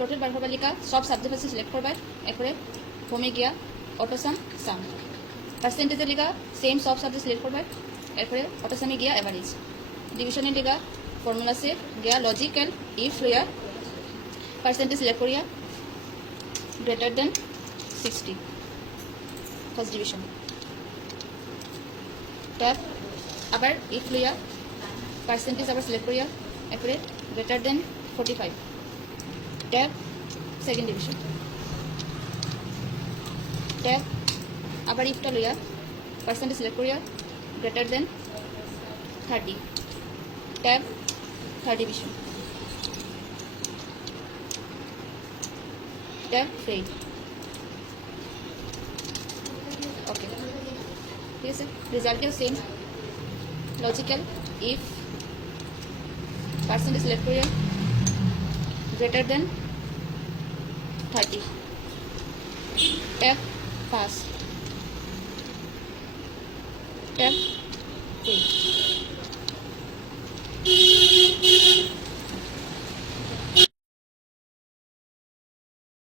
টোটাল বার করবার লিখা সব সাবজেক্ট আছে সিলেক্ট করবার, এরপরে হোমে গিয়া অটোসাম সাম, পার্সেন্টেজের লিখা সেম সব সাবজেক্ট সিলেক্ট করবার, এরপরে অটোসামে গিয়া এভারেজ, ডিভিশনের লিখা ফর্মুলা সে গিয়া লজিক্যাল ইফ লইয়া পার্সেন্টেজ সিলেক্ট করিয়া greater than 60 first division, tab আবার ইফ লইয়া পার্সেন্টেজ আবার সিলেক্ট করিয়া এরপরে greater than 45, tab second division, tab আবার ইফটা লইয়া পার্সেন্টেজ সিলেক্ট করিয়া greater than 30, tab third division, tab fail. Okay, ঠিক আছে, রেজাল্টেও same, logical if percentage select করিয়া গ্রেটার দেন 30, ট্যাব পাস।